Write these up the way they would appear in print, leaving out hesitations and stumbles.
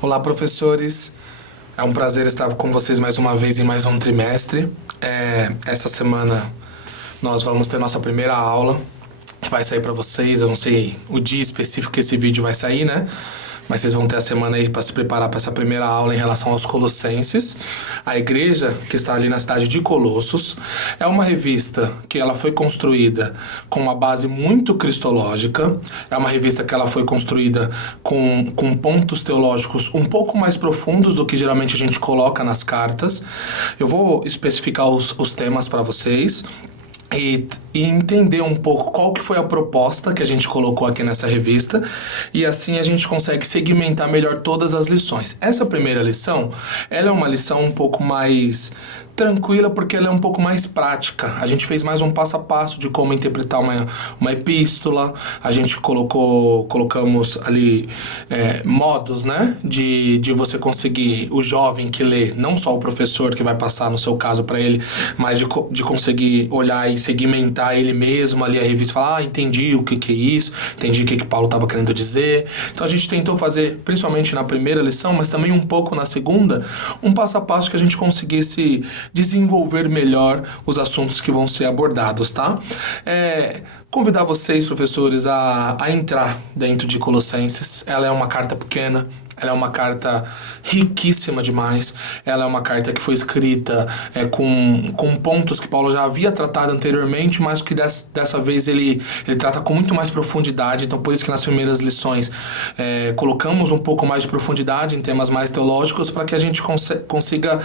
Olá, professores. É um prazer estar com vocês mais uma vez em mais um trimestre. Essa semana nós vamos ter nossa primeira aula, que vai sair para vocês. Eu não sei o dia específico que esse vídeo vai sair, né? Mas vocês vão ter a semana aí para se preparar para essa primeira aula em relação aos Colossenses. A igreja, que está ali na cidade de Colossos, é uma revista que ela foi construída com uma base muito cristológica. É uma revista que ela foi construída com pontos teológicos um pouco mais profundos do que geralmente a gente coloca nas cartas. Eu vou especificar os temas para vocês. E entender um pouco qual que foi a proposta que a gente colocou aqui nessa revista, e assim a gente consegue segmentar melhor todas as lições. Essa primeira lição, ela é uma lição um pouco mais tranquila, porque ela é um pouco mais prática. A gente fez mais um passo a passo de como interpretar uma epístola. A gente colocamos ali modos, né, de você conseguir, o jovem que lê, não só o professor que vai passar no seu caso para ele, mas de conseguir olhar e segmentar ele mesmo ali a revista, falar, entendi o que é isso, entendi o que Paulo estava querendo dizer. Então a gente tentou fazer, principalmente na primeira lição, mas também um pouco na segunda, um passo a passo que a gente conseguisse desenvolver melhor os assuntos que vão ser abordados, tá? Convidar vocês, professores, a entrar dentro de Colossenses. Ela é uma carta pequena, ela é uma carta riquíssima demais. Ela é uma carta que foi escrita com pontos que Paulo já havia tratado anteriormente, mas que dessa vez ele trata com muito mais profundidade. Então, por isso que nas primeiras lições colocamos um pouco mais de profundidade em temas mais teológicos, para que a gente consiga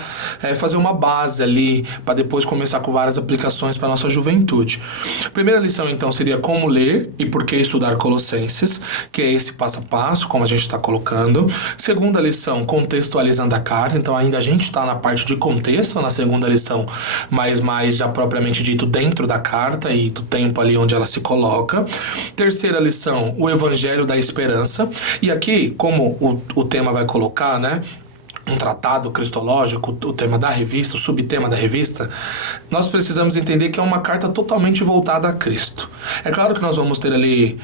fazer uma base ali, para depois começar com várias aplicações para a nossa juventude. A primeira lição, então, seria como ler e por que estudar Colossenses, que é esse passo a passo, como a gente está colocando. Segunda lição, contextualizando a carta. Então ainda a gente está na parte de contexto na segunda lição, mas mais já propriamente dito dentro da carta e do tempo ali onde ela se coloca. Terceira lição, o Evangelho da Esperança. E aqui, como o tema vai colocar, né, um tratado cristológico, o tema da revista, o subtema da revista, nós precisamos entender que é uma carta totalmente voltada a Cristo. É claro que nós vamos ter ali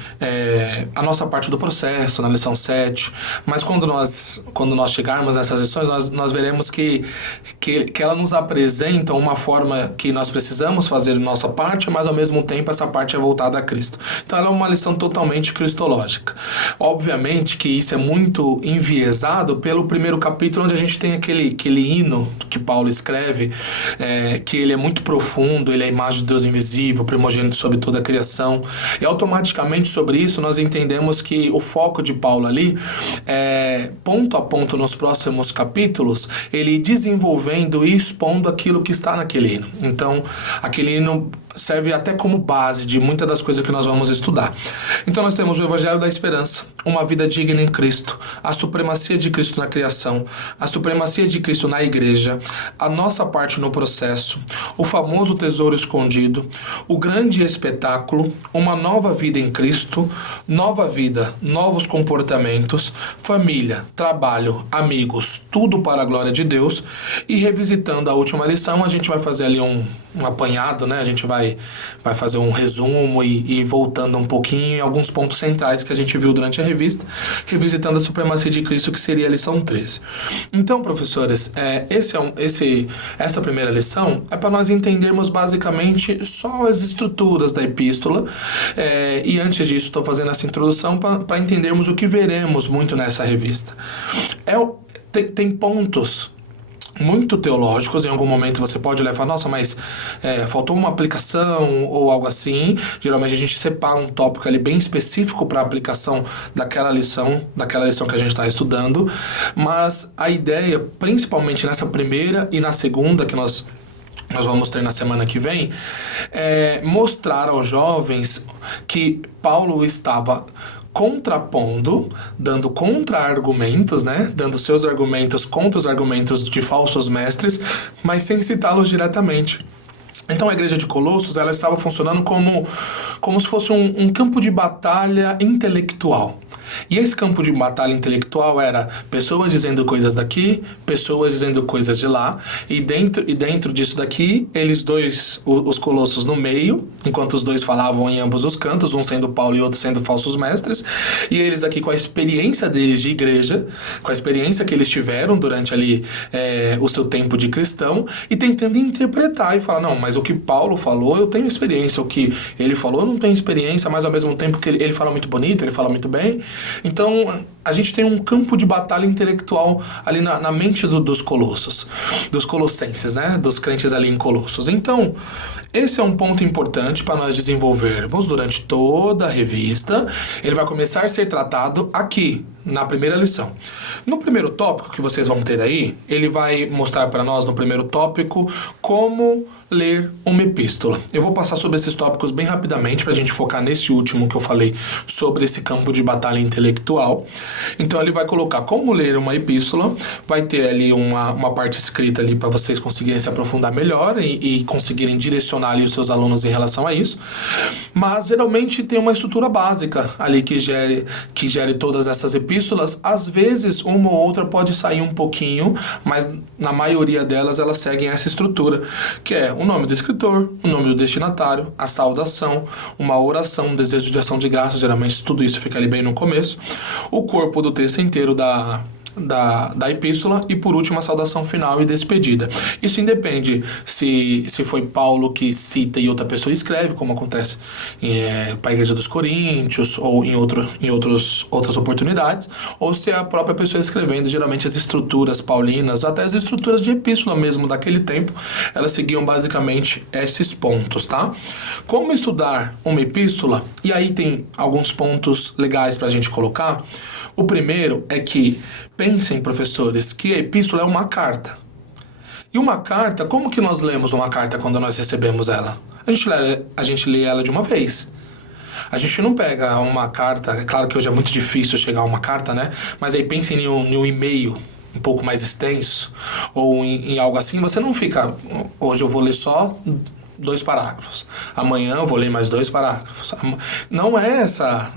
a nossa parte do processo, na lição 7, mas quando nós chegarmos nessas lições, nós veremos que ela nos apresenta uma forma que nós precisamos fazer nossa parte, mas ao mesmo tempo essa parte é voltada a Cristo. Então ela é uma lição totalmente cristológica. Obviamente que isso é muito enviesado pelo primeiro capítulo, onde a gente tem aquele hino que Paulo escreve, que ele é muito profundo, ele é a imagem de Deus invisível, primogênito sobre toda a criação, e automaticamente sobre isso nós entendemos que o foco de Paulo ali ponto a ponto nos próximos capítulos, ele desenvolvendo e expondo aquilo que está naquele hino. Então, aquele hino serve até como base de muitas das coisas que nós vamos estudar. Então nós temos o Evangelho da Esperança, uma vida digna em Cristo, a supremacia de Cristo na criação, a supremacia de Cristo na igreja, a nossa parte no processo, o famoso tesouro escondido, o grande espetáculo, uma nova vida em Cristo, nova vida, novos comportamentos, família, trabalho, amigos, tudo para a glória de Deus. E revisitando a última lição, a gente vai fazer ali um apanhado, né? A gente vai fazer um resumo e voltando um pouquinho em alguns pontos centrais que a gente viu durante a revisitando a supremacia de Cristo, que seria a lição 13. Então, professores, essa primeira lição é para nós entendermos basicamente só as estruturas da epístola, e antes disso estou fazendo essa introdução para entendermos o que veremos muito nessa revista. Tem pontos muito teológicos. Em algum momento você pode olhar e falar, nossa, mas faltou uma aplicação ou algo assim. Geralmente a gente separa um tópico ali bem específico para a aplicação daquela lição que a gente está estudando, mas a ideia, principalmente nessa primeira e na segunda, que nós vamos ter na semana que vem, mostrar aos jovens que Paulo estava contrapondo, dando contra-argumentos, né? Dando seus argumentos contra os argumentos de falsos mestres, mas sem citá-los diretamente. Então a igreja de Colossos, ela estava funcionando como se fosse um campo de batalha intelectual. E esse campo de batalha intelectual era pessoas dizendo coisas daqui, pessoas dizendo coisas de lá, e dentro disso daqui, eles dois, os colossos no meio, enquanto os dois falavam em ambos os cantos, um sendo Paulo e outro sendo falsos mestres, e eles aqui com a experiência deles de igreja, com a experiência que eles tiveram durante ali o seu tempo de cristão, e tentando interpretar e falar, não, mas o que Paulo falou, eu tenho experiência, o que ele falou, eu não tenho experiência, mas ao mesmo tempo que ele fala muito bonito, ele fala muito bem. Então, a gente tem um campo de batalha intelectual ali na mente dos colossos, dos colossenses, né? Dos crentes ali em Colossos. Então, esse é um ponto importante para nós desenvolvermos durante toda a revista. Ele vai começar a ser tratado aqui, na primeira lição. No primeiro tópico que vocês vão ter aí, ele vai mostrar para nós no primeiro tópico como ler uma epístola. Eu vou passar sobre esses tópicos bem rapidamente para a gente focar nesse último que eu falei sobre esse campo de batalha intelectual. Então ele vai colocar como ler uma epístola, vai ter ali uma parte escrita ali para vocês conseguirem se aprofundar melhor e conseguirem direcionar ali os seus alunos em relação a isso. Mas geralmente tem uma estrutura básica ali que gere todas essas epístolas. Às vezes uma ou outra pode sair um pouquinho, mas na maioria delas elas seguem essa estrutura, que é o nome do escritor, o nome do destinatário, a saudação, uma oração, um desejo de ação de graças, geralmente tudo isso fica ali bem no começo, o corpo do texto inteiro da epístola e, por último, a saudação final e despedida. Isso independe se foi Paulo que cita e outra pessoa escreve, como acontece para a Igreja dos Coríntios ou em outras oportunidades, ou se é a própria pessoa escrevendo. Geralmente as estruturas paulinas, até as estruturas de epístola mesmo daquele tempo, elas seguiam basicamente esses pontos, tá? Como estudar uma epístola? E aí tem alguns pontos legais para a gente colocar. O primeiro é que pensem, professores, que a epístola é uma carta. E uma carta, como que nós lemos uma carta quando nós recebemos ela? A gente lê ela de uma vez. A gente não pega uma carta, é claro que hoje é muito difícil chegar a uma carta, né? Mas aí pensem em um e-mail um pouco mais extenso, ou em algo assim, você não fica, hoje eu vou ler só 2 parágrafos, amanhã eu vou ler mais 2 parágrafos. Não é essa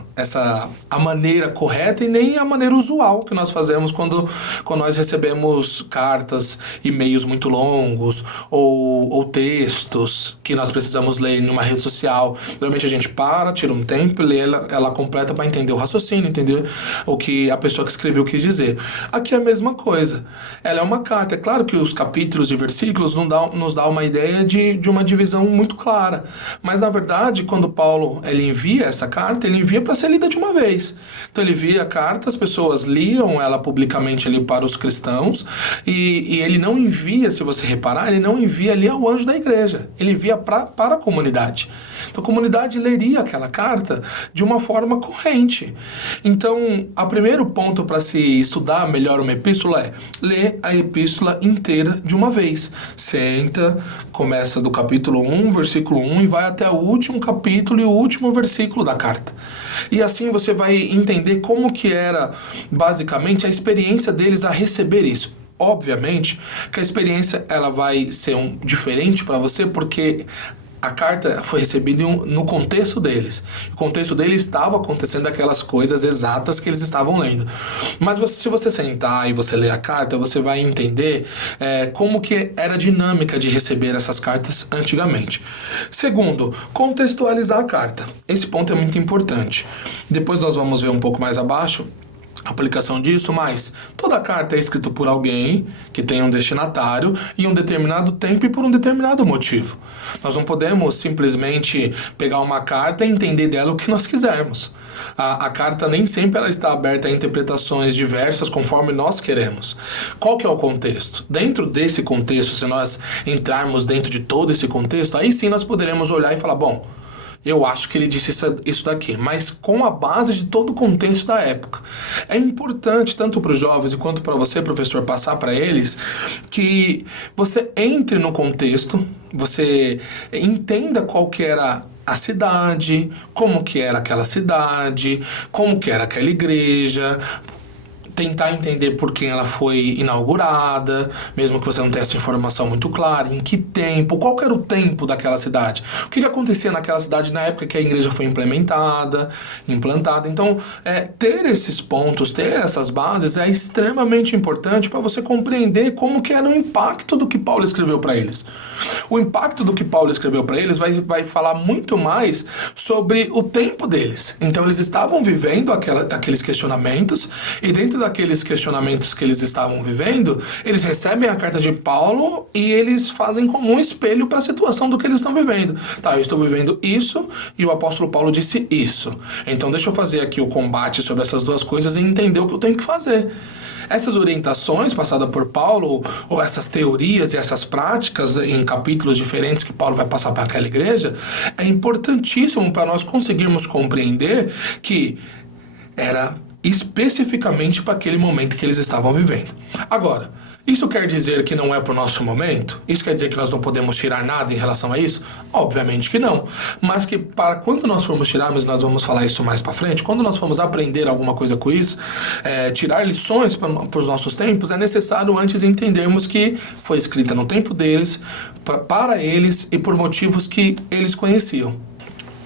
a maneira correta e nem a maneira usual que nós fazemos quando nós recebemos cartas, e-mails muito longos ou textos que nós precisamos ler em uma rede social. Geralmente a gente tira um tempo e lê ela completa para entender o raciocínio, entender o que a pessoa que escreveu quis dizer. Aqui é a mesma coisa. Ela é uma carta. É claro que os capítulos e versículos nos dão uma ideia de uma divisão muito clara. Mas, na verdade, quando Paulo ele envia essa carta, ele envia para ser lida de uma vez. Então ele envia a carta, as pessoas liam ela publicamente ali para os cristãos e ele não envia, se você reparar, ele não envia ali ao anjo da igreja. Ele envia para a comunidade. Então a comunidade leria aquela carta de uma forma corrente. Então, o primeiro ponto para se estudar melhor uma epístola é ler a epístola inteira de uma vez. Senta, começa do capítulo 1, versículo 1 e vai até o último capítulo e o último versículo da carta. E assim você vai entender como que era basicamente a experiência deles a receber isso. Obviamente que a experiência ela vai ser diferente para você porque a carta foi recebida no contexto deles. O contexto deles estava acontecendo aquelas coisas exatas que eles estavam lendo. Mas se você sentar e você ler a carta, você vai entender como que era a dinâmica de receber essas cartas antigamente. Segundo, contextualizar a carta. Esse ponto é muito importante. Depois nós vamos ver um pouco mais abaixo a aplicação disso, mas toda carta é escrita por alguém que tem um destinatário em um determinado tempo e por um determinado motivo. Nós não podemos simplesmente pegar uma carta e entender dela o que nós quisermos. A carta nem sempre ela está aberta a interpretações diversas conforme nós queremos. Qual que é o contexto? Dentro desse contexto, se nós entrarmos dentro de todo esse contexto, aí sim nós poderemos olhar e falar, bom, eu acho que ele disse isso daqui, mas com a base de todo o contexto da época. É importante, tanto para os jovens quanto para você, professor, passar para eles que você entre no contexto, você entenda qual que era a cidade, como que era aquela cidade, como que era aquela igreja, tentar entender por quem ela foi inaugurada, mesmo que você não tenha essa informação muito clara, em que tempo, qual que era o tempo daquela cidade, o que acontecia naquela cidade na época que a igreja foi implantada. Então, ter esses pontos, ter essas bases é extremamente importante para você compreender como que era o impacto do que Paulo escreveu para eles. O impacto do que Paulo escreveu para eles vai falar muito mais sobre o tempo deles. Então, eles estavam vivendo aqueles questionamentos, e dentro daqueles questionamentos que eles estavam vivendo, eles recebem a carta de Paulo e eles fazem como um espelho para a situação do que eles estão vivendo. Tá, eu estou vivendo isso e o apóstolo Paulo disse isso. Então, deixa eu fazer aqui o combate sobre essas duas coisas e entender o que eu tenho que fazer. Essas orientações passadas por Paulo, ou essas teorias e essas práticas em capítulos diferentes que Paulo vai passar para aquela igreja, é importantíssimo para nós conseguirmos compreender que era especificamente para aquele momento que eles estavam vivendo. Agora, isso quer dizer que não é para o nosso momento? Isso quer dizer que nós não podemos tirar nada em relação a isso? Obviamente que não. Mas que para quando nós formos tirarmos, nós vamos falar isso mais para frente, quando nós formos aprender alguma coisa com isso, tirar lições para os nossos tempos, é necessário antes entendermos que foi escrita no tempo deles, para eles e por motivos que eles conheciam.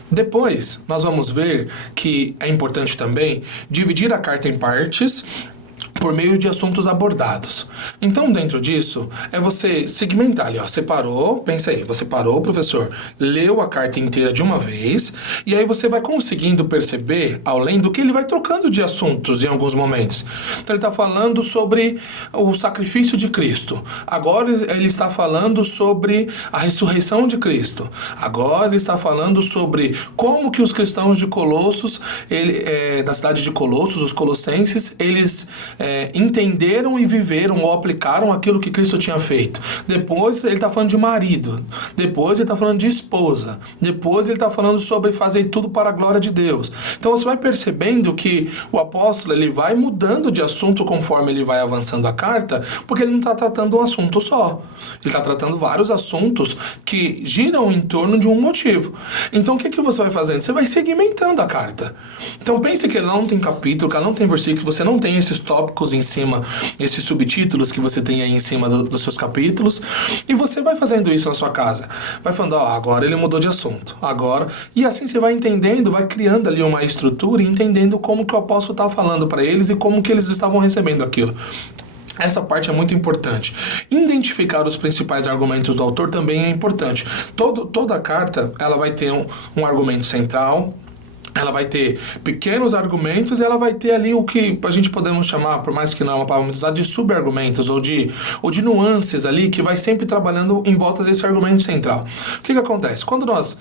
Depois, nós vamos ver que é importante também dividir a carta em partes por meio de assuntos abordados. Então, dentro disso, é você segmentar ali, ó, separou, pensa aí, você parou, professor, leu a carta inteira de uma vez, e aí você vai conseguindo perceber, além do que ele vai trocando de assuntos em alguns momentos. Então, ele está falando sobre o sacrifício de Cristo. Agora, ele está falando sobre a ressurreição de Cristo. Agora, ele está falando sobre como que os cristãos de Colossos, da cidade de Colossos, os colossenses, eles entenderam e viveram ou aplicaram aquilo que Cristo tinha feito. Depois ele está falando de marido. Depois ele está falando de esposa. Depois ele está falando sobre fazer tudo para a glória de Deus. Então você vai percebendo que o apóstolo ele vai mudando de assunto conforme ele vai avançando a carta, porque ele não está tratando um assunto só. Ele está tratando vários assuntos que giram em torno de um motivo. Então o que você vai fazendo? Você vai segmentando a carta. Então pense que ela não tem capítulo, que ela não tem versículo, que você não tem esses tópicos em cima, esses subtítulos que você tem aí em cima dos seus capítulos, e você vai fazendo isso na sua casa. Vai falando, agora ele mudou de assunto, agora... E assim você vai entendendo, vai criando ali uma estrutura e entendendo como que o apóstolo está falando para eles e como que eles estavam recebendo aquilo. Essa parte é muito importante. Identificar os principais argumentos do autor também é importante. Toda a carta ela vai ter um argumento central, ela vai ter pequenos argumentos e ela vai ter ali o que a gente podemos chamar, por mais que não é uma palavra muito usada, de subargumentos ou de nuances ali, que vai sempre trabalhando em volta desse argumento central. O que acontece? Quando nós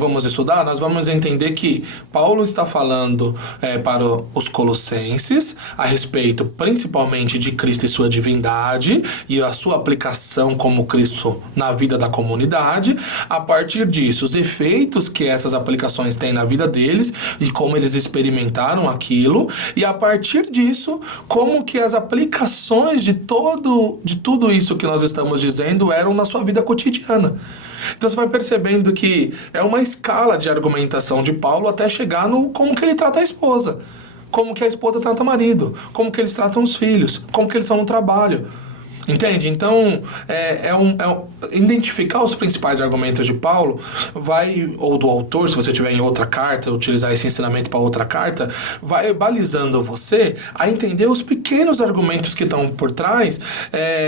vamos estudar, nós vamos entender que Paulo está falando para os colossenses a respeito principalmente de Cristo e sua divindade e a sua aplicação como Cristo na vida da comunidade. A partir disso, os efeitos que essas aplicações têm na vida deles e como eles experimentaram aquilo, e a partir disso, como que as aplicações de tudo isso que nós estamos dizendo eram na sua vida cotidiana. Então você vai percebendo que é uma escala de argumentação de Paulo até chegar no como que ele trata a esposa, como que a esposa trata o marido, como que eles tratam os filhos, como que eles são no trabalho. Entende? Então, identificar os principais argumentos de Paulo ou do autor, se você tiver em outra carta, utilizar esse ensinamento para outra carta, vai balizando você a entender os pequenos argumentos que estão por trás,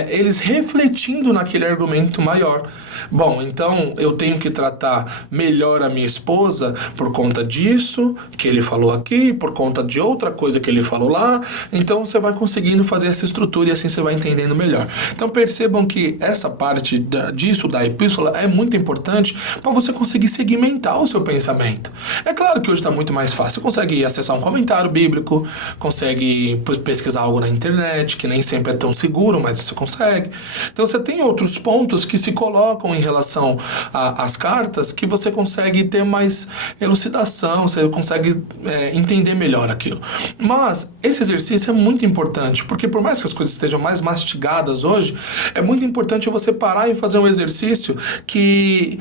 eles refletindo naquele argumento maior. Bom, então eu tenho que tratar melhor a minha esposa por conta disso que ele falou aqui, por conta de outra coisa que ele falou lá. Então você vai conseguindo fazer essa estrutura e assim você vai entendendo melhor. Então percebam que essa parte da epístola é muito importante para você conseguir segmentar o seu pensamento. É claro que hoje está muito mais fácil. Você consegue acessar um comentário bíblico, consegue pesquisar algo na internet, que nem sempre é tão seguro, mas você consegue. Então você tem outros pontos que se colocam em relação às cartas que você consegue ter mais elucidação, você consegue entender melhor aquilo. Mas esse exercício é muito importante, porque por mais que as coisas estejam mais mastigadas hoje, é muito importante você parar e fazer um exercício que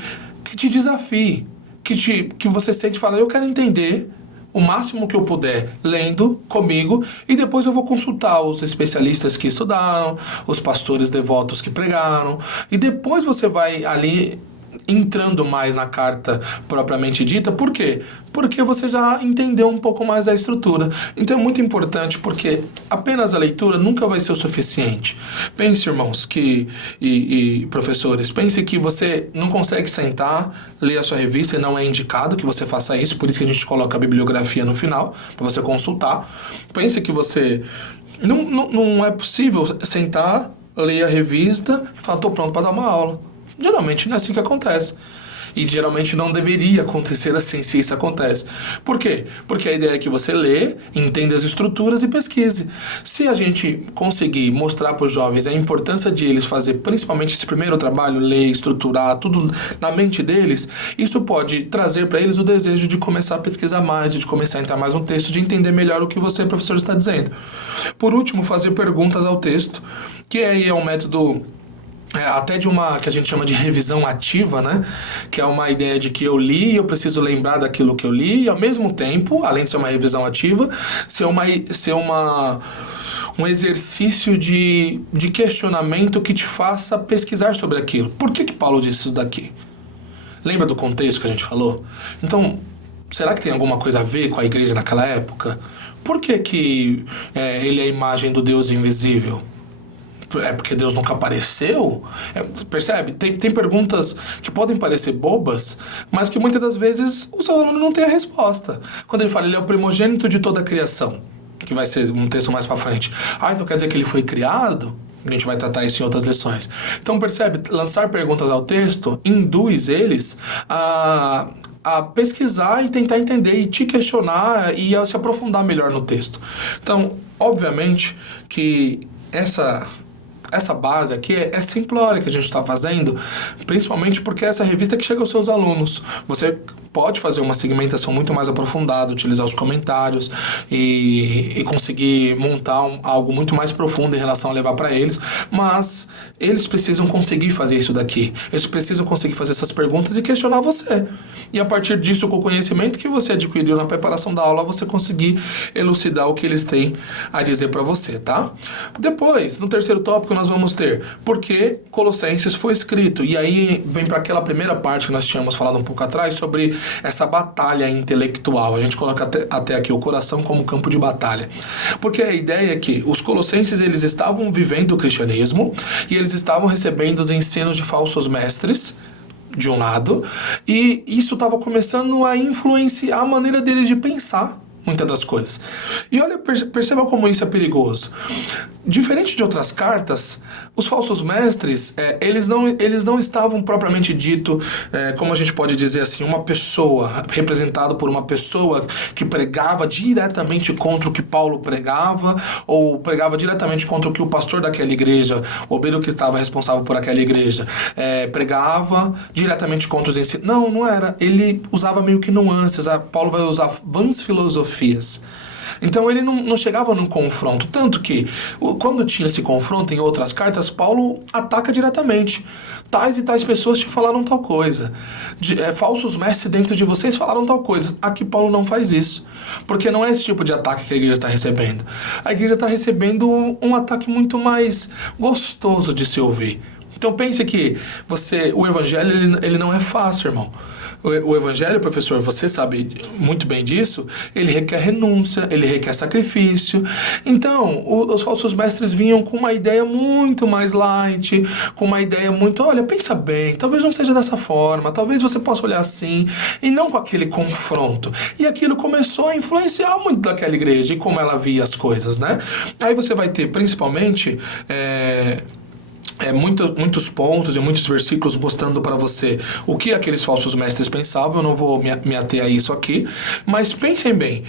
te desafie, que você sente e fala, eu quero entender o máximo que eu puder lendo comigo, e depois eu vou consultar os especialistas que estudaram, os pastores devotos que pregaram, e depois você vai ali entrando mais na carta propriamente dita. Por quê? Porque você já entendeu um pouco mais da estrutura. Então é muito importante, porque apenas a leitura nunca vai ser o suficiente. Pense, irmãos, e professores, pense que você não consegue sentar, ler a sua revista, e não é indicado que você faça isso, por isso que a gente coloca a bibliografia no final, para você consultar. Pense que você... Não é possível sentar, ler a revista e falar, estou pronto para dar uma aula. Geralmente não é assim que acontece. E geralmente não deveria acontecer assim, se isso acontece. Por quê? Porque a ideia é que você lê, entenda as estruturas e pesquise. Se a gente conseguir mostrar para os jovens a importância de eles fazer principalmente esse primeiro trabalho, ler, estruturar, tudo na mente deles, isso pode trazer para eles o desejo de começar a pesquisar mais, de começar a entrar mais no texto, de entender melhor o que você, professor, está dizendo. Por último, fazer perguntas ao texto, que aí é um método... até de uma que a gente chama de revisão ativa, né? Que é uma ideia de que eu li e eu preciso lembrar daquilo que eu li, e ao mesmo tempo, além de ser uma revisão ativa, ser um exercício de questionamento que te faça pesquisar sobre aquilo. Por que Paulo disse isso daqui? Lembra do contexto que a gente falou? Então, será que tem alguma coisa a ver com a igreja naquela época? Por que ele é a imagem do Deus invisível? É porque Deus nunca apareceu? Percebe? Tem perguntas que podem parecer bobas, mas que muitas das vezes o seu aluno não tem a resposta. Quando ele fala, ele é o primogênito de toda a criação, que vai ser um texto mais pra frente. Então quer dizer que ele foi criado? A gente vai tratar isso em outras lições. Então percebe? Lançar perguntas ao texto induz eles a pesquisar e tentar entender e te questionar e a se aprofundar melhor no texto. Então, obviamente que essa base aqui é simplória que a gente está fazendo, principalmente porque é essa revista que chega aos seus alunos. Você pode fazer uma segmentação muito mais aprofundada, utilizar os comentários e conseguir montar algo muito mais profundo em relação a levar para eles, mas eles precisam conseguir fazer isso daqui. Eles precisam conseguir fazer essas perguntas e questionar você. E a partir disso, com o conhecimento que você adquiriu na preparação da aula, você conseguir elucidar o que eles têm a dizer para você, tá? Depois, no terceiro tópico, nós vamos ter por que Colossenses foi escrito. E aí vem para aquela primeira parte que nós tínhamos falado um pouco atrás sobre essa batalha intelectual. A gente coloca até aqui o coração como campo de batalha. Porque a ideia é que os colossenses, eles estavam vivendo o cristianismo e eles estavam recebendo os ensinos de falsos mestres, de um lado, e isso estava começando a influenciar a maneira deles de pensar muitas das coisas. E olha, perceba como isso é perigoso. Diferente de outras cartas, os falsos mestres, eles não estavam propriamente dito, como a gente pode dizer assim, uma pessoa, representado por uma pessoa que pregava diretamente contra o que Paulo pregava, ou pregava diretamente contra o que o pastor daquela igreja, o obreiro que estava responsável por aquela igreja, pregava diretamente contra os ensinos. Não era. Ele usava meio que nuances. Paulo vai usar vãs filosofias. Então ele não chegava num confronto, tanto que quando tinha esse confronto em outras cartas, Paulo ataca diretamente. Tais e tais pessoas te falaram tal coisa, falsos mestres dentro de vocês falaram tal coisa. Aqui Paulo não faz isso, porque não é esse tipo de ataque que a igreja está recebendo. A igreja está recebendo um ataque muito mais gostoso de se ouvir. Então pense que o evangelho ele não é fácil, irmão. O evangelho, professor, você sabe muito bem disso, ele requer renúncia, ele requer sacrifício. Então, os falsos mestres vinham com uma ideia muito mais light, com uma ideia muito, olha, pensa bem, talvez não seja dessa forma, talvez você possa olhar assim, e não com aquele confronto. E aquilo começou a influenciar muito daquela igreja e como ela via as coisas, né? Aí você vai ter, principalmente, muitos pontos e muitos versículos mostrando para você o que aqueles falsos mestres pensavam. Eu não vou me ater a isso aqui, mas pensem bem,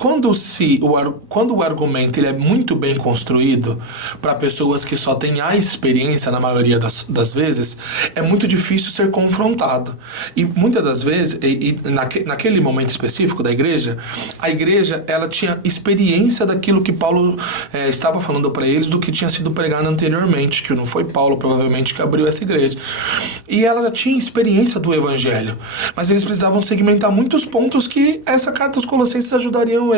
quando o argumento ele é muito bem construído para pessoas que só têm a experiência, na maioria das vezes, é muito difícil ser confrontado. E muitas das vezes, naquele momento específico da igreja, a igreja ela tinha experiência daquilo que Paulo estava falando para eles, do que tinha sido pregado anteriormente, que não foi Paulo provavelmente que abriu essa igreja. E ela já tinha experiência do evangelho, mas eles precisavam segmentar muitos pontos que essa carta aos Colossenses ajudaram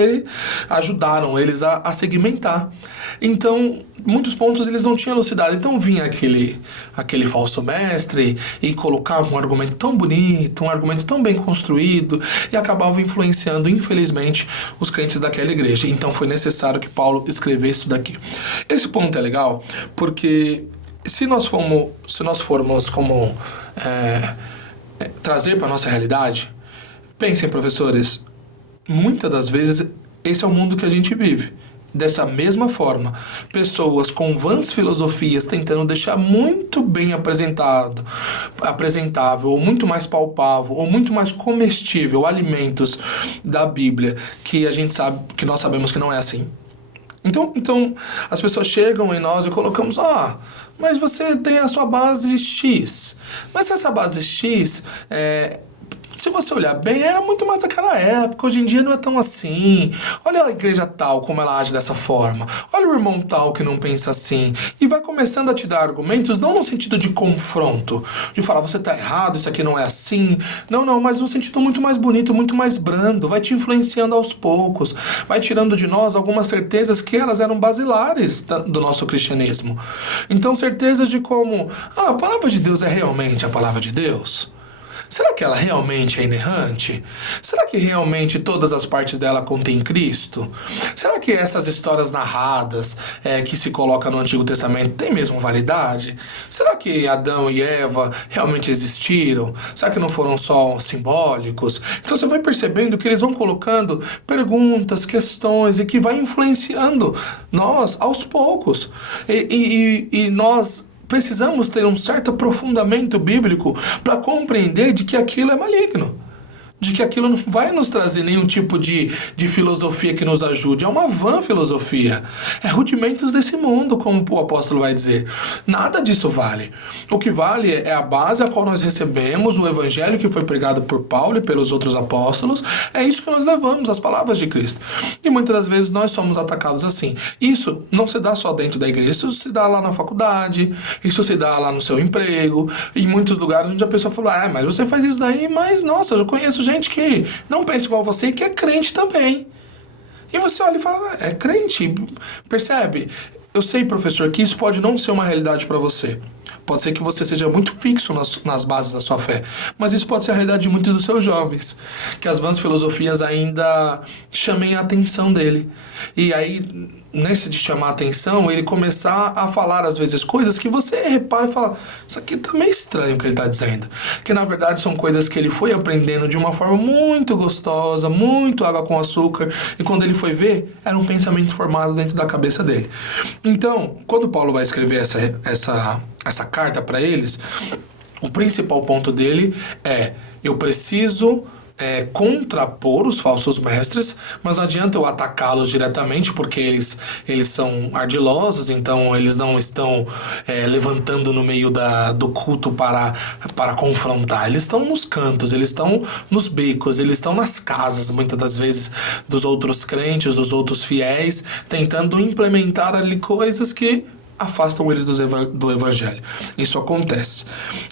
eles a segmentar. Então, muitos pontos eles não tinham elucidado. Então vinha aquele falso mestre e colocava um argumento tão bonito, um argumento tão bem construído, e acabava influenciando, infelizmente, os crentes daquela igreja. Então foi necessário que Paulo escrevesse isso daqui. Esse ponto é legal porque se nós formos como trazer para a nossa realidade, pensem, professores, muitas das vezes esse é o mundo que a gente vive. Dessa mesma forma, pessoas com vãs filosofias tentando deixar muito bem apresentável, ou muito mais palpável, ou muito mais comestível alimentos da Bíblia, que a gente sabe, que nós sabemos que não é assim. Então as pessoas chegam em nós e colocamos, mas você tem a sua base X. Mas essa base X, se você olhar bem, era muito mais daquela época. Hoje em dia não é tão assim. Olha a igreja tal, como ela age dessa forma. Olha o irmão tal que não pensa assim. E vai começando a te dar argumentos, não no sentido de confronto, de falar, você tá errado, isso aqui não é assim. Não, mas no sentido muito mais bonito, muito mais brando. Vai te influenciando aos poucos. Vai tirando de nós algumas certezas que elas eram basilares do nosso cristianismo. Então, certezas de como, a palavra de Deus é realmente a palavra de Deus? Será que ela realmente é inerrante? Será que realmente todas as partes dela contêm Cristo? Será que essas histórias narradas que se colocam no Antigo Testamento têm mesmo validade? Será que Adão e Eva realmente existiram? Será que não foram só simbólicos? Então você vai percebendo que eles vão colocando perguntas, questões e que vai influenciando nós aos poucos. E nós precisamos ter um certo aprofundamento bíblico para compreender de que aquilo é maligno, de que aquilo não vai nos trazer nenhum tipo de filosofia que nos ajude. É uma vã filosofia. É rudimentos desse mundo, como o apóstolo vai dizer. Nada disso vale. O que vale é a base a qual nós recebemos, o evangelho que foi pregado por Paulo e pelos outros apóstolos. É isso que nós levamos, as palavras de Cristo. E muitas das vezes nós somos atacados assim. Isso não se dá só dentro da igreja, isso se dá lá na faculdade, isso se dá lá no seu emprego, em muitos lugares onde a pessoa fala, mas você faz isso daí, mas nossa, eu conheço gente que não pensa igual você e que é crente também. E você olha e fala, é crente, percebe? Eu sei, professor, que isso pode não ser uma realidade para você. Pode ser que você seja muito fixo nas bases da sua fé. Mas isso pode ser a realidade de muitos dos seus jovens. Que as vãs filosofias ainda chamem a atenção dele. E aí, nesse de chamar a atenção, ele começar a falar às vezes coisas que você repara e fala, isso aqui tá meio estranho o que ele tá dizendo. Que na verdade são coisas que ele foi aprendendo de uma forma muito gostosa, muito água com açúcar, e quando ele foi ver, era um pensamento formado dentro da cabeça dele. Então, quando Paulo vai escrever essa carta para eles, o principal ponto dele é, eu preciso contrapor os falsos mestres, mas não adianta eu atacá-los diretamente, porque eles são ardilosos, então eles não estão levantando no meio do culto para confrontar. Eles estão nos cantos, eles estão nos becos, eles estão nas casas, muitas das vezes, dos outros crentes, dos outros fiéis, tentando implementar ali coisas que afastam ele do evangelho. Isso acontece.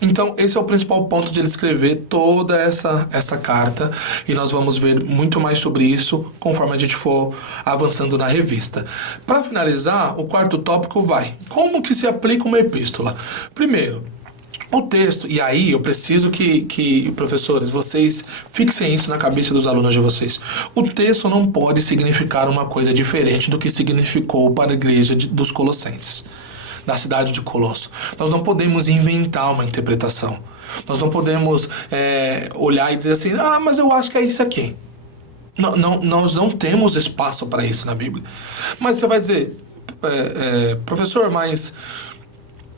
Então, esse é o principal ponto de ele escrever toda essa carta, e nós vamos ver muito mais sobre isso conforme a gente for avançando na revista. Para finalizar, o quarto tópico vai: como que se aplica uma epístola? Primeiro, o texto, e aí eu preciso que, professores, vocês fixem isso na cabeça dos alunos de vocês. O texto não pode significar uma coisa diferente do que significou para a igreja dos Colossenses, da cidade de Colosso. Nós não podemos inventar uma interpretação. Nós não podemos olhar e dizer assim, mas eu acho que é isso aqui. Nós não temos espaço para isso na Bíblia. Mas você vai dizer, professor, mas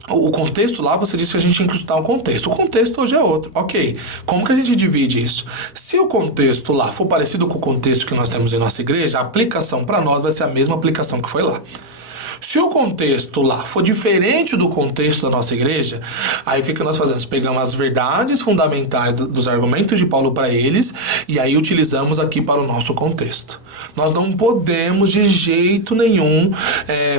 O contexto lá, você disse que a gente tinha que estudar o contexto. O contexto hoje é outro. Ok, como que a gente divide isso? Se o contexto lá for parecido com o contexto que nós temos em nossa igreja, a aplicação para nós vai ser a mesma aplicação que foi lá. Se o contexto lá for diferente do contexto da nossa igreja, aí o que nós fazemos? Pegamos as verdades fundamentais dos argumentos de Paulo para eles e aí utilizamos aqui para o nosso contexto. Nós não podemos de jeito nenhum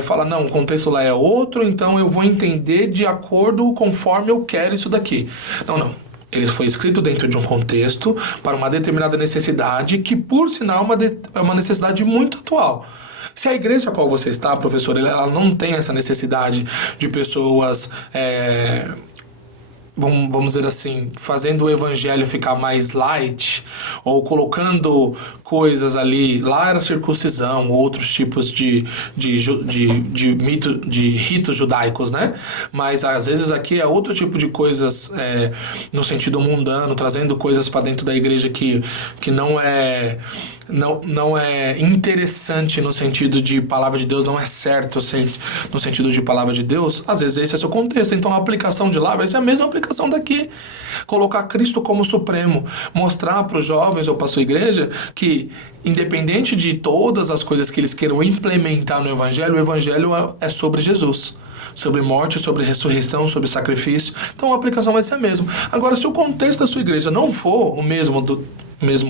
falar, não, o contexto lá é outro, então eu vou entender de acordo conforme eu quero isso daqui. Não. Ele foi escrito dentro de um contexto para uma determinada necessidade que, por sinal, é uma necessidade muito atual. Se a igreja a qual você está, professor, ela não tem essa necessidade de pessoas, vamos dizer assim, fazendo o evangelho ficar mais light, ou colocando coisas ali, lá era circuncisão, outros tipos de ritos judaicos, né? Mas às vezes aqui é outro tipo de coisas no sentido mundano, trazendo coisas para dentro da igreja que não é interessante no sentido de palavra de Deus, não é certo no sentido de palavra de Deus. Às vezes esse é o seu contexto, então a aplicação de lá vai ser a mesma aplicação daqui. Colocar Cristo como supremo, mostrar para os jovens ou para a sua igreja que, independente de todas as coisas que eles queiram implementar no Evangelho, o Evangelho é sobre Jesus. Sobre morte, sobre ressurreição, sobre sacrifício. Então a aplicação vai ser a mesma. Agora, se o contexto da sua igreja não for o mesmo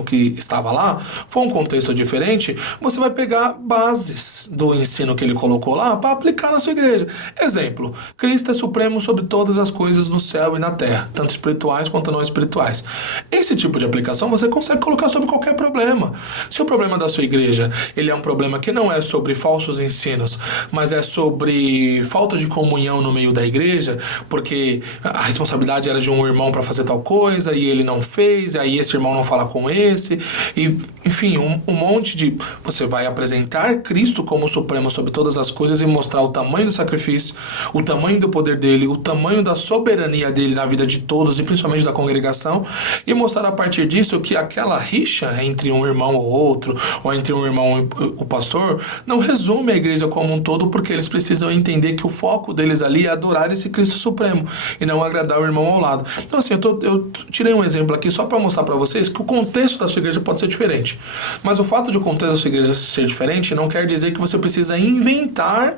que estava lá, for um contexto diferente, você vai pegar bases do ensino que ele colocou lá para aplicar na sua igreja. Exemplo, Cristo é supremo sobre todas as coisas no céu e na terra, tanto espirituais quanto não espirituais. Esse tipo de aplicação você consegue colocar sobre qualquer problema. Se o problema da sua igreja ele é um problema que não é sobre falsos ensinos, mas é sobre falta de comunhão no meio da igreja, porque a responsabilidade era de um irmão para fazer tal coisa e ele não fez, e aí esse irmão não fala com esse, e enfim, um monte de... Você vai apresentar Cristo como supremo sobre todas as coisas e mostrar o tamanho do sacrifício, o tamanho do poder dele, o tamanho da soberania dele na vida de todos e principalmente da congregação, e mostrar a partir disso que aquela rixa entre um irmão ou outro, ou entre um irmão e o pastor, não resume a igreja como um todo, porque eles precisam entender que o foco deles ali é adorar esse Cristo supremo e não agradar o irmão ao lado. Então assim, eu tirei um exemplo aqui só para mostrar para vocês que o contexto da sua igreja pode ser diferente. Mas o fato de o contexto da sua igreja ser diferente não quer dizer que você precisa inventar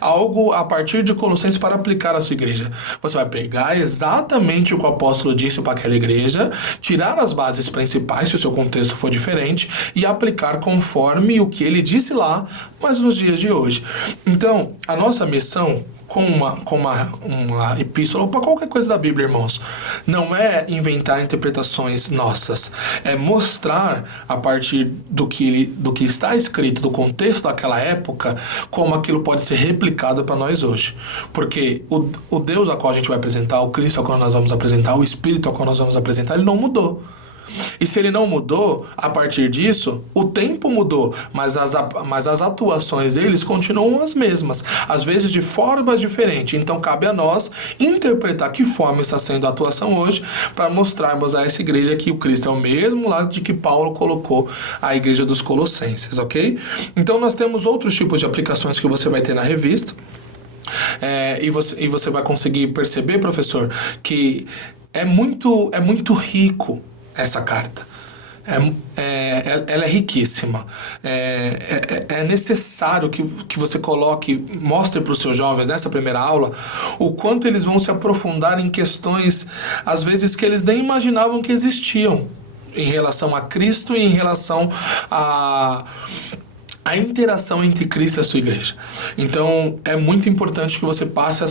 algo a partir de Colossenses para aplicar à sua igreja. Você vai pegar exatamente o que o apóstolo disse para aquela igreja, tirar as bases principais, se o seu contexto for diferente, e aplicar conforme o que ele disse lá, mas nos dias de hoje. Então, a nossa missão com uma epístola ou para qualquer coisa da Bíblia, irmãos, não é inventar interpretações nossas, é mostrar a partir do que está escrito, do contexto daquela época, como aquilo pode ser replicado para nós hoje. Porque o Deus a qual a gente vai apresentar, o Cristo a qual nós vamos apresentar, o Espírito a qual nós vamos apresentar, ele não mudou. E se ele não mudou, a partir disso, o tempo mudou, mas as atuações deles continuam as mesmas, às vezes de formas diferentes. Então cabe a nós interpretar que forma está sendo a atuação hoje, para mostrarmos a essa igreja que o Cristo é o mesmo lá de que Paulo colocou a igreja dos Colossenses, ok? Então nós temos outros tipos de aplicações que você vai ter na revista, e você vai conseguir perceber, professor, que é muito rico essa carta. Ela é riquíssima. É necessário que você mostre para os seus jovens nessa primeira aula o quanto eles vão se aprofundar em questões, às vezes, que eles nem imaginavam que existiam em relação a Cristo e em relação a interação entre Cristo e a sua igreja. Então, é muito importante que você passe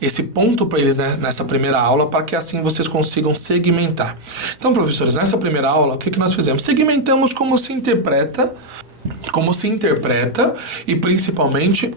esse ponto para eles nessa primeira aula, para que assim vocês consigam segmentar. Então, professores, nessa primeira aula, o que nós fizemos? Segmentamos como se interpreta e, principalmente,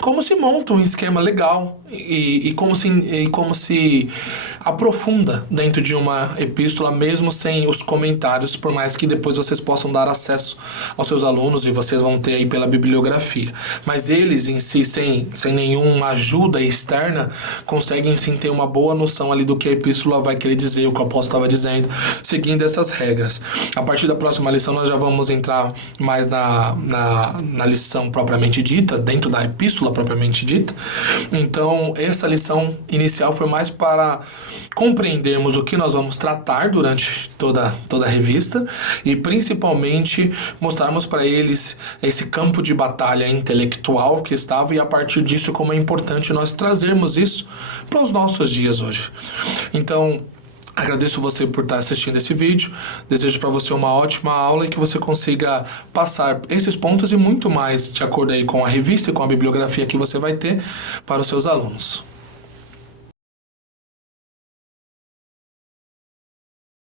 como se monta um esquema legal e como se aprofunda dentro de uma epístola, mesmo sem os comentários, por mais que depois vocês possam dar acesso aos seus alunos e vocês vão ter aí pela bibliografia. Mas eles em si, sem nenhuma ajuda externa, conseguem sim ter uma boa noção ali do que a epístola vai querer dizer, o que o apóstolo estava dizendo, seguindo essas regras. A partir da próxima lição nós já vamos entrar mais na lição propriamente dita, dentro da epístola, propriamente dita. Então, essa lição inicial foi mais para compreendermos o que nós vamos tratar durante toda a revista e principalmente mostrarmos para eles esse campo de batalha intelectual que estava, e a partir disso como é importante nós trazermos isso para os nossos dias hoje. Então, agradeço você por estar assistindo esse vídeo, desejo para você uma ótima aula e que você consiga passar esses pontos e muito mais de acordo aí com a revista e com a bibliografia que você vai ter para os seus alunos.